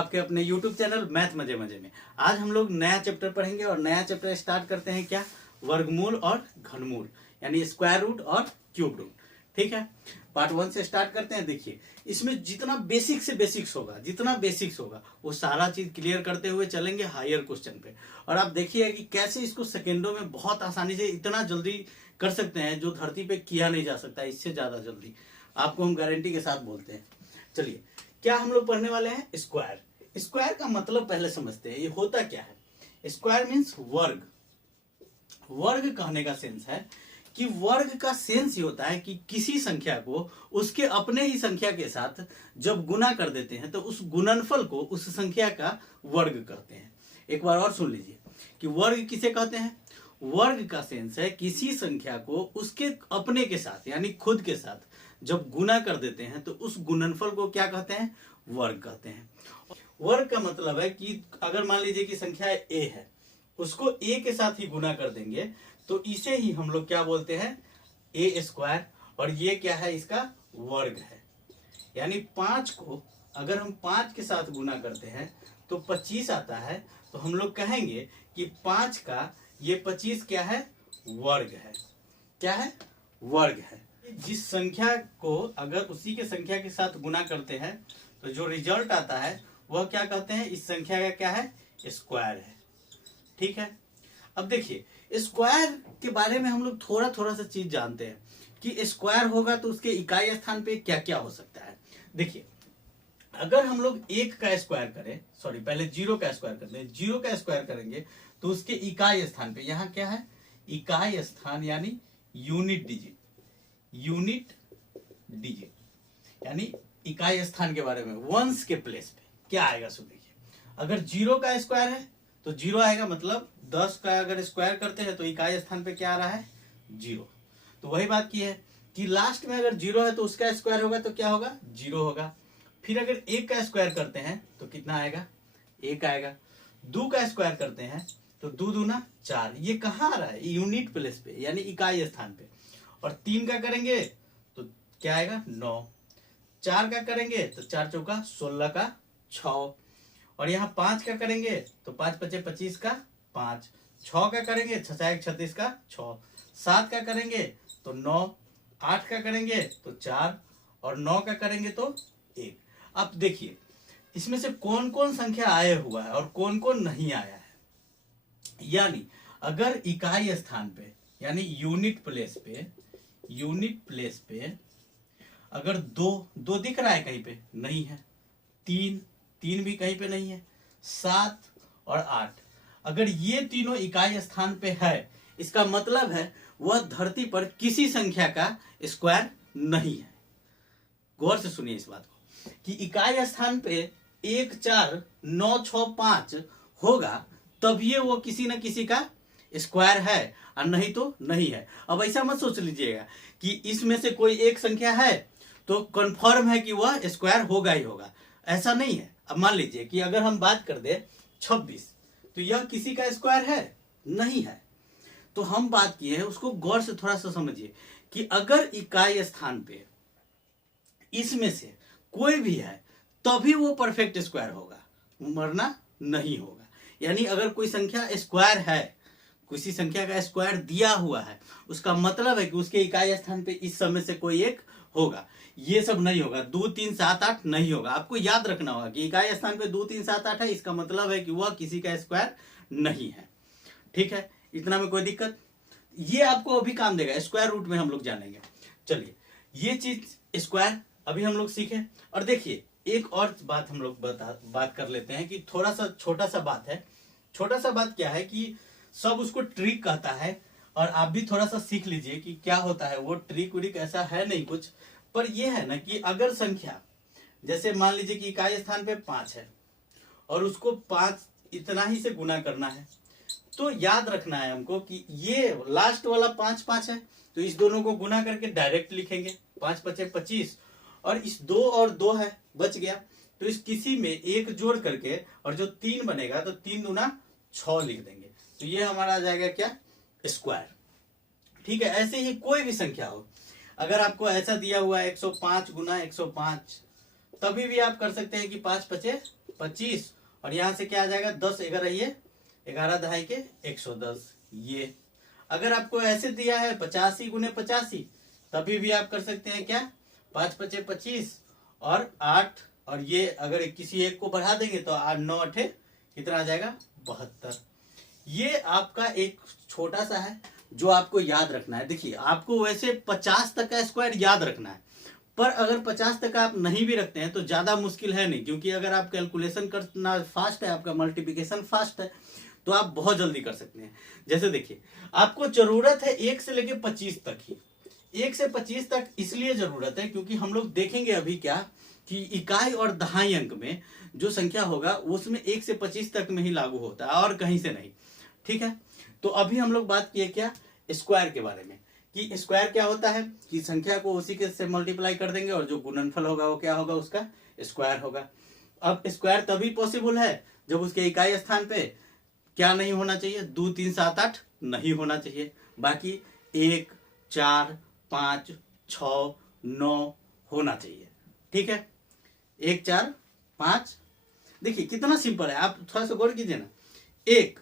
आपके अपने YouTube channel math मजे मजे में। आज हम लोग नया चैप्टर पढ़ेंगे और नया चैप्टर स्टार्ट करते हैं क्या, वर्गमूल और घनमूल, यानी स्क्वायर रूट और क्यूब रूट। ठीक है, पार्ट 1 से स्टार्ट करते हैं। देखिए, इसमें जितना बेसिक से बेसिक्स होगा, जितना बेसिक्स होगा वो सारा चीज क्लियर करते हुए चलेंगे हायर क्वेश्चन पे। और आप देखिए कि कैसे इसको सेकेंडों में बहुत आसानी से इतना जल्दी कर सकते हैं जो धरती पे किया नहीं जा सकता, इससे ज्यादा जल्दी आपको हम गारंटी के साथ बोलते हैं। चलिए, क्या हम लोग पढ़ने वाले हैं, स्क्वायर। स्क्वायर का मतलब पहले समझते हैं, ये होता क्या है। स्क्वायर मीन्स वर्ग। वर्ग कहने का सेंस है कि वर्ग का सेंस ये होता है कि किसी संख्या को उसके अपने ही संख्या के साथ जब गुना कर देते हैं तो उस गुणनफल को उस संख्या का वर्ग कहते हैं। एक बार और सुन लीजिए कि वर्ग किसे कहते हैं। वर्ग का सेंस है किसी संख्या को उसके अपने के साथ यानी खुद के साथ जब गुना कर देते हैं तो उस गुणनफल को क्या कहते हैं, वर्ग कहते हैं। वर्ग का मतलब है कि अगर मान लीजिए कि संख्या a है, उसको a के साथ ही गुना कर देंगे तो इसे ही हम लोग क्या बोलते हैं, a स्क्वायर। और ये क्या है, इसका वर्ग है। यानी 5 को अगर हम 5 के साथ गुना करते हैं तो 25 आता है, तो हम लोग कहेंगे कि 5 का ये 25 क्या है, वर्ग है। क्या है, वर्ग है। जिस संख्या को अगर उसी के संख्या के साथ गुना करते हैं तो जो रिजल्ट आता है वह क्या कहते हैं, इस संख्या का क्या है, स्क्वायर है। ठीक है, अब देखिए स्क्वायर के बारे में हम लोग थोड़ा थोड़ा सा चीज जानते हैं कि स्क्वायर होगा तो उसके इकाई स्थान पे क्या क्या हो सकता है। देखिए, अगर हम लोग 1 का स्क्वायर करें, सॉरी पहले 0 का स्क्वायर करते हैं, 0 का स्क्वायर करेंगे तो उसके इकाई स्थान पे यहाँ क्या है, इकाई स्थान यानी यूनिट डिजिट। यूनिट डिजिट यानी इकाई स्थान के बारे में, वंस के प्लेस पे क्या आएगा। सो देखिए, अगर 0 का स्क्वायर है तो 0 आएगा, मतलब 10 का अगर स्क्वायर करते हैं तो इकाई स्थान पे क्या आ रहा है, 0। तो वही बात की है कि लास्ट में अगर 0 है तो उसका स्क्वायर होगा तो क्या होगा, 0 होगा। फिर अगर 1 का स्क्वायर करते हैं तो कितना आएगा, 1 आएगा। 2 का स्क्वायर करते हैं तो 2 दूना 4। ये कहाँ आ रहा है, यूनिट प्लेस पे यानी इकाई स्थान पे। और 3 का करेंगे तो क्या आएगा, 9। 4 का करेंगे तो 4 चौका 16 का 6। और यहाँ 5 का करेंगे तो 5 पचे 25 का 5। 6 का करेंगे 6 1 36 का 6। 7 का करेंगे तो 9। 8 का करेंगे तो 4 और 9 का करेंगे तो 1। अब देखिए इसमें से कौन कौन संख्या आए हुआ है और कौन कौन नहीं आया है। यानी अगर इकाई स्थान पे यानी यूनिट प्लेस पे अगर 2 दिख रहा है कहीं पे, नहीं है। 3 भी कहीं पे नहीं है। 7 और 8 अगर ये तीनों इकाई स्थान पे है, इसका मतलब है वह धरती पर किसी संख्या का स्क्वायर नहीं है। गौर से सुनिए इस बात को कि इकाई स्थान पे 1 4 9 6 5 होगा तब ये वो किसी न किसी का स्क्वायर है, और नहीं तो नहीं है। अब ऐसा मत सोच लीजिएगा कि इसमें से कोई एक संख्या है तो कंफर्म है कि वह स्क्वायर होगा ही होगा, ऐसा नहीं है। अब मान लीजिए कि अगर हम बात कर दे 26, तो यह किसी का स्क्वायर है, नहीं है। तो हम बात किए हैं, उसको गौर से थोड़ा सा समझिए कि अगर इकाई स्थान पे इसमें से कोई भी है तभी वो परफेक्ट स्क्वायर होगा, वरना नहीं होगा। यानी अगर कोई संख्या स्क्वायर है, किसी संख्या का स्क्वायर दिया हुआ है, उसका मतलब है कि उसके इकाई स्थान पे इस समय से कोई एक होगा। ये सब नहीं होगा, 2 3 7 8 नहीं होगा। आपको याद रखना होगा कि इकाई स्थान पे 2 3 7 8 है, इसका मतलब है कि वह किसी का स्क्वायर नहीं है। ठीक है, इतना में कोई दिक्कत, ये आपको अभी काम देगा, स्क्वायर रूट में हम लोग जानेंगे। चलिए, ये चीज स्क्वायर अभी हम लोग सीखे। और देखिए एक और बात हम लोग बात कर लेते हैं कि थोड़ा सा छोटा सा बात है। छोटा सा बात क्या है कि सब उसको ट्रिक कहता है, और आप भी थोड़ा सा सीख लीजिए कि क्या होता है। वो ट्रिक व्रिक ऐसा है नहीं कुछ, पर यह है ना कि अगर संख्या जैसे मान लीजिए कि इकाई स्थान पे 5 है और उसको 5 इतना ही से गुना करना है, तो याद रखना है हमको कि ये लास्ट वाला 5 5 है, तो इस दोनों को गुना करके डायरेक्ट लिखेंगे, 5 पचे 25। और इस 2 और 2 है, बच गया, तो इस किसी में एक जोड़ करके और जो 3 बनेगा तो 3 दूना 6 लिख देंगे, तो ये हमारा आ जाएगा क्या, स्क्वायर। ठीक है, ऐसे ही कोई भी संख्या हो, अगर आपको ऐसा दिया हुआ है 105 गुना 105, तभी भी आप कर सकते हैं कि 5 पचे 25 और यहाँ से क्या आ जाएगा 10 11 ये 11 दहाई के 110। ये अगर आपको ऐसे दिया है 85 गुने 85 तभी भी आप कर सकते हैं क्या 5 पचे 25 और 8 और ये अगर किसी एक को बढ़ा देंगे तो 8 9 8 कितना आ जाएगा 72। ये आपका एक छोटा सा है जो आपको याद रखना है। देखिए आपको वैसे 50 तक का स्क्वायर याद रखना है, पर अगर 50 तक आप नहीं भी रखते हैं तो ज्यादा मुश्किल है नहीं, क्योंकि अगर आप कैलकुलेशन करना फास्ट है, आपका मल्टीप्लिकेशन फास्ट है, तो आप बहुत जल्दी कर सकते हैं। जैसे देखिए आपको जरूरत है 1 से लेके 25 तक ही। 1 से 25 तक इसलिए जरूरत है क्योंकि हम लोग देखेंगे अभी क्या कि इकाई और दहाई अंक में जो संख्या होगा उसमें 1 से 25 तक में ही लागू होता है और कहीं से नहीं। ठीक है, तो अभी हम लोग बात किए क्या स्क्वायर के बारे में, कि स्क्वायर क्या होता है कि संख्या को उसी के से मल्टीप्लाई कर देंगे और जो गुणनफल होगा वो क्या होगा उसका स्क्वायर होगा। अब स्क्वायर तभी पॉसिबल है जब उसके इकाई स्थान पे क्या नहीं होना चाहिए 2 3 7 8 नहीं होना चाहिए, बाकी 1 4 5 6 9 होना चाहिए। ठीक है, 1 4 5, देखिए कितना सिंपल है, आप थोड़ा सा गौर कीजिए ना। 1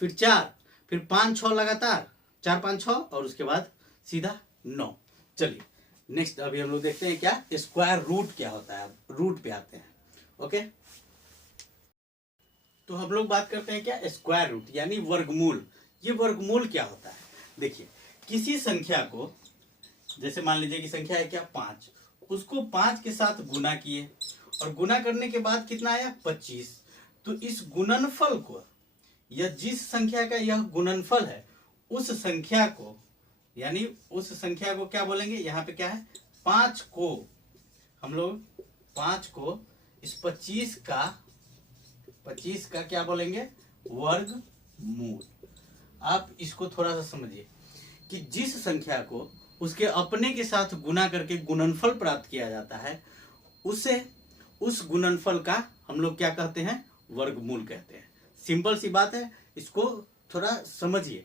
फिर 4 फिर 5 6 लगातार 4 5 6 और उसके बाद सीधा 9। चलिए नेक्स्ट अभी हम लोग देखते हैं क्या स्क्वायर रूट क्या होता है। रूट पे आते हैं। ओके, तो हम लोग बात करते हैं क्या स्क्वायर रूट यानी वर्गमूल। ये वर्गमूल क्या होता है, देखिए किसी संख्या को, जैसे मान लीजिए कि संख्या है क्या 5, उसको 5 के साथ गुना किए और गुना करने के बाद कितना आया 25, तो इस गुणनफल को या जिस संख्या का यह गुणनफल है उस संख्या को, यानी उस संख्या को क्या बोलेंगे, यहाँ पे क्या है 5 को हम लोग 5 को इस 25 का क्या बोलेंगे वर्गमूल। आप इसको थोड़ा सा समझिए कि जिस संख्या को उसके अपने के साथ गुना करके गुणनफल प्राप्त किया जाता है उसे उस गुणनफल का हम लोग क्या कहते हैं वर्गमूल कहते हैं। सिंपल सी बात है, इसको थोड़ा समझिए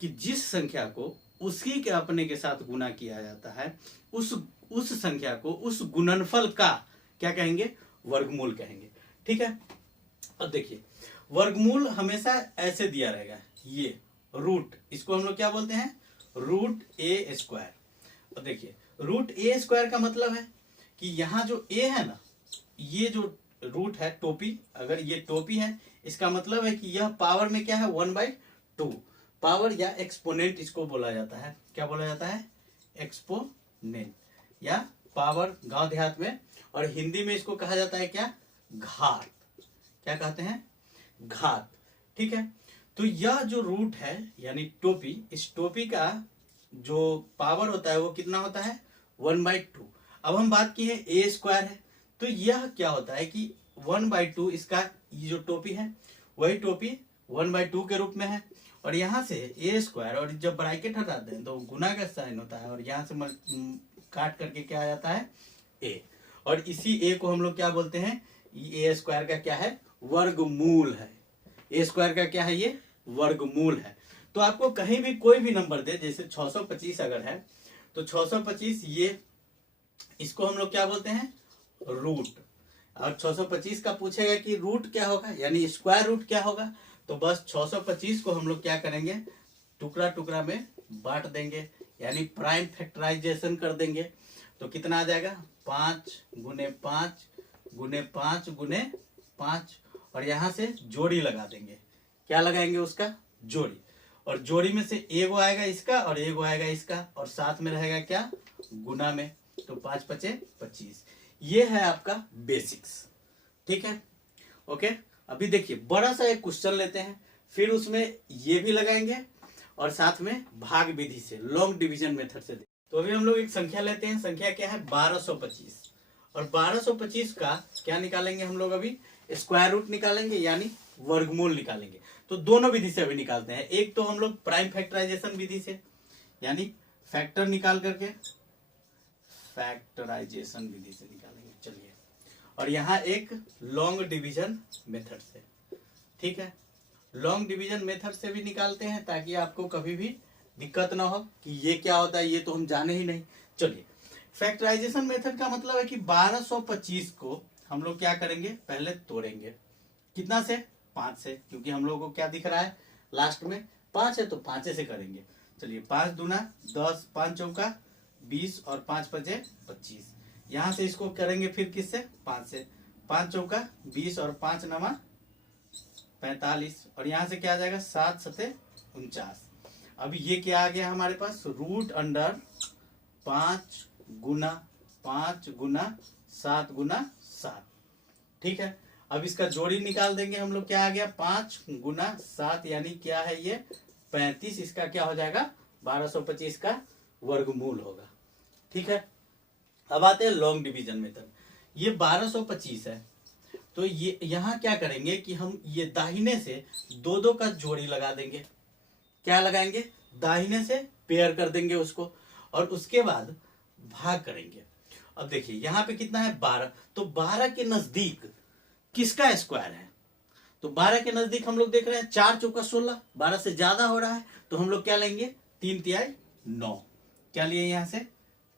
कि जिस संख्या को उसी के अपने के साथ गुना किया जाता है उस संख्या को उस गुणनफल का क्या कहेंगे वर्गमूल कहेंगे। ठीक है, अब देखिए वर्गमूल हमेशा ऐसे दिया रहेगा, ये रूट, इसको हम लोग क्या बोलते हैं रूट ए स्क्वायर। और देखिए रूट ए स्क्वायर का मतलब है कि यहाँ जो ए है ना, ये जो रूट है टोपी, अगर ये टोपी है इसका मतलब है कि यह पावर में क्या है 1/2 पावर या एक्सपोनेंट इसको बोला जाता है। क्या बोला जाता है एक्सपोनेंट या पावर गांव देहात में, और हिंदी में इसको कहा जाता है क्या घात। क्या कहते हैं घात। ठीक है, तो यह जो रूट है यानी टोपी, इस टोपी का जो पावर होता है वो कितना होता है 1/2। अब हम बात की है ए स्क्वायर है, तो यह क्या होता है कि 1/2 इसका ये जो टोपी है वही टोपी 1/2 के रूप में है, और यहाँ से ए स्क्वायर और जब ब्रैकेट हटाते हैं तो गुना का साइन होता है और यहाँ से काट करके क्या आ जाता है ए, और इसी ए को हम लोग क्या बोलते हैं ए स्क्वायर का क्या है वर्गमूल है। ए स्क्वायर का क्या है ये वर्गमूल है। तो आपको कहीं भी कोई भी नंबर दे, जैसे 625 अगर है तो 625 ये इसको हम लोग क्या बोलते हैं रूट, और 625 का पूछेगा कि रूट क्या होगा यानी स्क्वायर रूट क्या होगा, तो बस 625 को हम लोग क्या करेंगे टुकड़ा टुकड़ा में बांट देंगे यानी प्राइम फैक्टराइजेशन कर देंगे, तो कितना आ जाएगा 5 गुने 5 गुने 5 गुने 5, और यहां से जोड़ी लगा देंगे। क्या लगाएंगे उसका जोड़ी, और जोड़ी में से एगो आएगा इसका और एगो आएगा इसका, और साथ में रहेगा क्या गुना में, तो 5 पचे 25। ये है आपका बेसिक्स। ठीक है, ओके। अभी देखिए बड़ा सा एक क्वेश्चन लेते हैं, फिर उसमें ये भी लगाएंगे और साथ में भाग विधि से लॉन्ग डिवीजन मेथड से। तो अभी हम लोग एक संख्या लेते हैं, संख्या क्या है 1225, और 1225 का क्या निकालेंगे हम लोग अभी स्क्वायर रूट निकालेंगे यानी वर्गमूल निकालेंगे। तो दोनों विधि से अभी निकालते हैं, एक तो हम लोग प्राइम फैक्टराइजेशन विधि से यानी फैक्टर निकाल करके फैक्टराइजेशन विधि से निकालेंगे। चलिए, और यहाँ एक लॉन्ग डिवीजन मेथड से। ठीक है, लॉन्ग डिवीजन मेथड से भी निकालते हैं ताकि आपको कभी भी दिक्कत ना हो कि ये क्या होता है, ये तो हम जाने ही नहीं। चलिए, फैक्टराइजेशन मेथड का मतलब है कि 1225 को हम लोग क्या करेंगे, पहले तोड़ेंगे। कितना से, 5 से, क्योंकि हम लोगों को क्या दिख रहा है लास्ट में 5 है, तो 5 से करेंगे। चलिए 5 दूना 10, 5 चौका 20 और 5 पचे 25। यहाँ से इसको करेंगे फिर किससे, 5 से। 5 चौका 20 और 5 नमा 45 और यहाँ से क्या आ जाएगा 7 सते 49। अब ये क्या आ गया हमारे पास, रूट अंडर 5 गुना 5 गुना 7 गुना 7। ठीक है, अब इसका जोड़ी निकाल देंगे हम लोग, क्या आ गया 5 गुना 7 यानी क्या है ये 35। इसका क्या हो जाएगा 1225 का वर्गमूल होगा। ठीक है, अब आते हैं लॉन्ग डिवीजन मेथड। ये 1225 है, तो ये यहाँ क्या करेंगे कि हम ये दाहिने से 2-2 का जोड़ी लगा देंगे। क्या लगाएंगे, दाहिने से पेयर कर देंगे उसको, और उसके बाद भाग करेंगे। अब देखिए यहाँ पे कितना है 12, तो 12 के नजदीक किसका स्क्वायर है, तो 12 के नजदीक हम लोग देख रहे हैं 4 चौका 16, 12 से ज्यादा हो रहा है, तो हम लोग क्या लेंगे 3 तिहाई 9। क्या लिए यहाँ से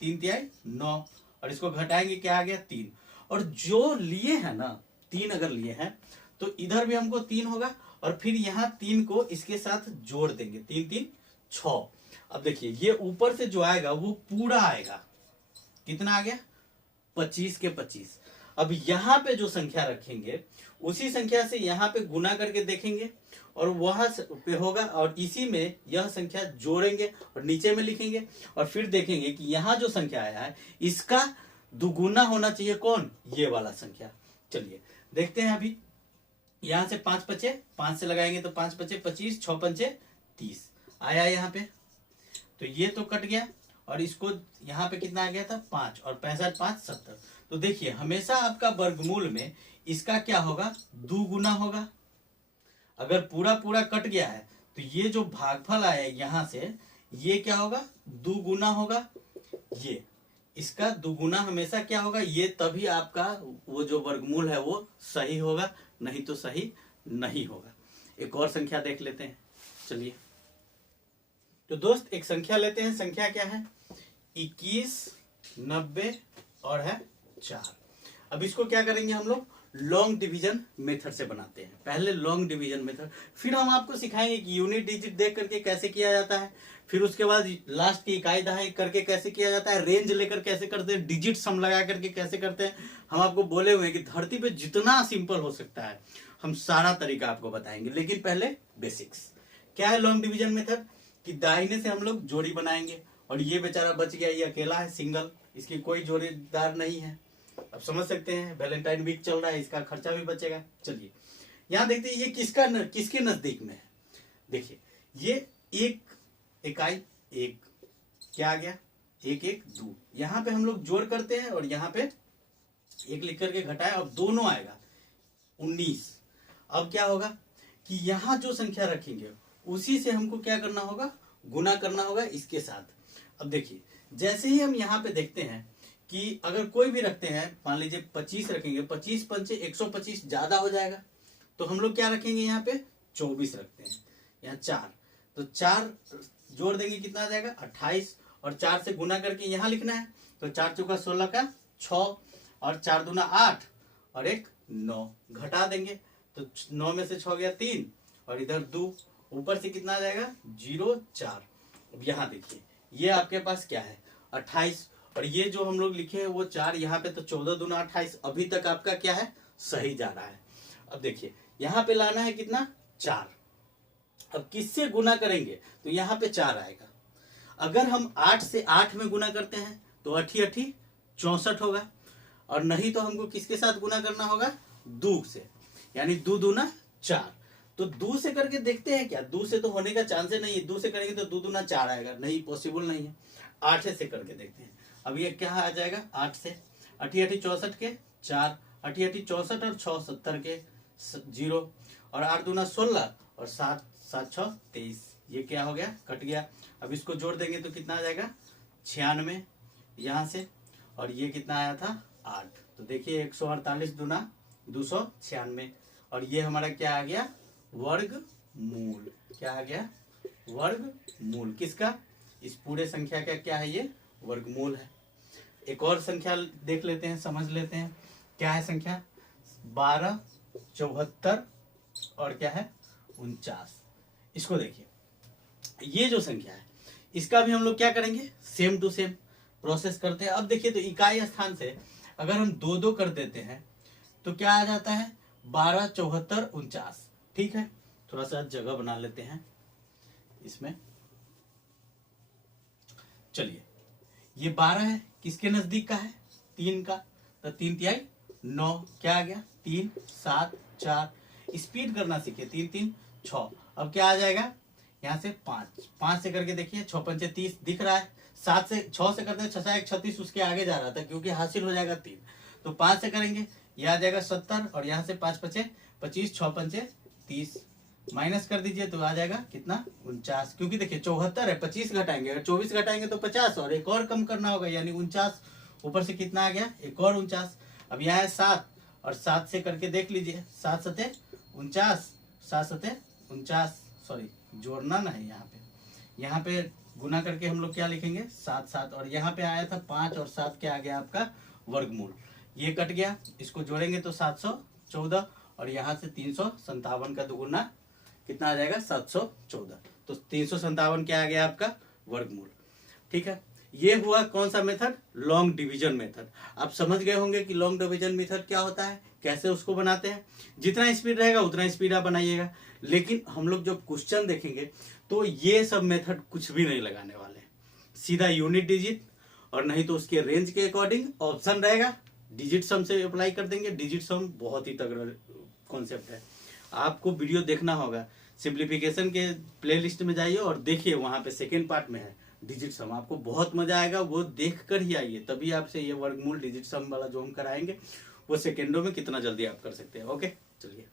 3 तिहाई 9, और इसको घटाएंगे क्या आ गया 3। और जो लिए है ना 3 अगर लिए हैं तो इधर भी हमको 3 होगा, और फिर यहाँ 3 को इसके साथ जोड़ देंगे, 3 3 6। अब देखिए ये ऊपर से जो आएगा वो पूरा आएगा, कितना आ गया 25 के 25। अब यहाँ पे जो संख्या रखेंगे उसी संख्या से यहाँ पे गुना करके देखेंगे और वहां पे होगा, और इसी में यह संख्या जोड़ेंगे और नीचे में लिखेंगे, और फिर देखेंगे कि यहाँ जो संख्या आया है इसका दुगुना होना चाहिए, कौन, ये वाला संख्या। चलिए देखते हैं अभी, यहां से 5 पचे 5 से लगाएंगे तो 5 पचे 25, 6 पंचे 30 आया यहाँ पे, तो ये तो कट गया, और इसको यहाँ पे कितना आ गया था 5, और 65 5 70। तो देखिए हमेशा आपका वर्गमूल में इसका क्या होगा, दुगुना होगा। अगर पूरा पूरा कट गया है तो ये जो भागफल आया यहाँ से ये क्या होगा, दुगुना होगा। ये इसका दुगुना हमेशा क्या होगा, ये तभी आपका वो जो वर्गमूल है वो सही होगा, नहीं तो सही नहीं होगा। एक और संख्या देख लेते हैं। चलिए तो दोस्त एक संख्या लेते हैं, संख्या क्या है 21, 90 और है 4। अब इसको क्या करेंगे हम लोग, लॉन्ग डिवीजन मेथड से बनाते हैं। पहले लॉन्ग डिवीजन मेथड, फिर हम आपको सिखाएंगे कि यूनिट डिजिट देख करके कैसे किया जाता है, फिर उसके बाद लास्ट की इकाई दहाई करके कैसे किया जाता है, रेंज लेकर कैसे करते हैं, डिजिट सम लगा करके कैसे करते हैं। हम आपको बोले हुए हैं कि धरती पे जितना सिंपल हो सकता है हम सारा तरीका आपको बताएंगे, लेकिन पहले बेसिक्स। क्या है लॉन्ग डिवीजन मेथड, कि दाहिने से हम लोग जोड़ी बनाएंगे, और ये बेचारा बच गया, ये अकेला है सिंगल, इसकी कोई जोड़ीदार नहीं है। अब समझ सकते हैं वैलेंटाइन वीक चल रहा है, इसका खर्चा भी बचेगा। चलिए यहाँ देखते हैं ये किसके नजदीक में है। देखिए ये एक इकाई एक, क्या आ गया 1 1 2, यहाँ पे हम लोग जोड़ करते हैं और यहाँ पे एक लिख करके घटाए, अब दोनों आएगा 19। अब क्या होगा कि यहाँ जो संख्या रखेंगे उसी से हमको क्या करना होगा, गुना करना होगा इसके साथ। अब देखिए जैसे ही हम यहाँ पे देखते हैं कि अगर कोई भी रखते हैं, मान लीजिए 25 रखेंगे, 25 पंचे 125 ज्यादा हो जाएगा, तो हम लोग क्या रखेंगे यहाँ पे 24 रखते हैं, यहाँ 4, तो 4 जोड़ देंगे कितना आ जाएगा 28, और 4 से गुना करके यहाँ लिखना है, तो 4 चौका 16 का 6, और 4 दूना 8 और 1 9, घटा देंगे तो 9 में से 6 गया 3, और इधर 2, ऊपर से कितना आ जाएगा 0 4। अब यहाँ देखिए ये आपके पास क्या है 28, और ये जो हम लोग लिखे हैं वो 4 यहाँ पे, तो 14 दूना 28, अभी तक आपका क्या है सही जा रहा है। अब देखिए यहाँ पे लाना है कितना 4, अब किससे गुना करेंगे तो यहाँ पे 4 आएगा। अगर हम 8 से 8 में गुना करते हैं तो 8 8 64 होगा, और नहीं तो हमको किसके साथ गुना करना होगा 2 से, यानी 2 दूना 4। तो 2 से करके देखते हैं क्या, 2 से तो होने का चांस नहीं है, 2 से करेंगे तो 2 दूना 4 आएगा, नहीं पॉसिबल नहीं है। 8 से करके देखते हैं, अब ये क्या आ जाएगा 8 से 8 8 64 के 4, 8 8 64 और 6 70 के 0, और 8 दूना 16 और 7 7 6 23, ये क्या हो गया कट गया। अब इसको जोड़ देंगे तो कितना आ जाएगा 96 यहाँ से, और ये कितना आया था 8, तो देखिए 148 दूना 296, और ये हमारा क्या आ गया वर्गमूल। क्या आ गया वर्गमूल, किसका, इस पूरे संख्या का क्या है ये वर्गमूल है। एक और संख्या देख लेते हैं, समझ लेते हैं क्या है संख्या? 12, 74 और क्या है? 49। इसको देखिए, ये जो संख्या है इसका भी हम लोग क्या करेंगे? सेम टू सेम प्रोसेस करते हैं। अब देखिए, तो इकाई स्थान से अगर हम 2-2 कर देते हैं तो क्या आ जाता है? 12, 74, 49। ठीक है, थोड़ा सा जगह बना लेते हैं इसमें। चलिए, ये 12 है, किसके नजदीक का है? 3 का, तो 3 तिहाई 9, क्या आ गया? 3, 7, 4। स्पीड करना सीखिए, 3 3 6। अब क्या आ जाएगा? यहाँ से 5 से करके देखिए, 6 पंचे 30 दिख रहा है। 7 से 6 से करते 6 1 36, उसके आगे जा रहा था क्योंकि हासिल हो जाएगा 3। तो 5 से करेंगे, ये आ जाएगा 70 और यहाँ से 5 पचे 25, 6 पंचे 30, माइनस कर दीजिए तो आ जाएगा कितना? 49। क्योंकि देखिए 74 है, 25 घटाएंगे, अगर 24 घटाएंगे तो 50 और एक और कम करना होगा, यानी 49। ऊपर से कितना आ गया? एक और 49। अब यहाँ है 7 और 7 से करके देख लीजिए, 7 सते 49, 7 सते 49। सॉरी, जोड़ना ना है यहाँ पे गुना करके हम लोग क्या लिखेंगे? 7 7। और यहाँ पे आया था 5 और 7 क्या आ गया आपका? वर्गमूल। ये कट गया, इसको जोड़ेंगे तो 714 और यहाँ से 357 का दुगुना कितना आ जाएगा? 714। तो 357 क्या आ गया आपका? वर्गमूल। ठीक है, ये हुआ कौन सा मेथड? Long division method. आप समझ गए होंगे कि लॉन्ग डिवीजन मेथड क्या होता है, कैसे उसको बनाते हैं। जितना स्पीड रहेगा उतना स्पीड आप बनाइएगा। लेकिन हम लोग जब क्वेश्चन देखेंगे तो ये सब मेथड कुछ भी नहीं लगाने वाले हैं, सीधा यूनिट डिजिट और नहीं तो उसके रेंज के अकॉर्डिंग ऑप्शन रहेगा, डिजिट सम से अप्लाई कर देंगे। डिजिट सम बहुत ही तगड़ा कॉन्सेप्ट है, आपको वीडियो देखना होगा। सिंप्लीफिकेशन के प्लेलिस्ट में जाइए और देखिए, वहां पे सेकेंड पार्ट में है डिजिट सम, आपको बहुत मजा आएगा। वो देख कर ही आइए, तभी आपसे ये वर्गमूल डिजिट सम वाला जो हम कराएंगे वो सेकेंडों में कितना जल्दी आप कर सकते हैं। ओके, चलिए।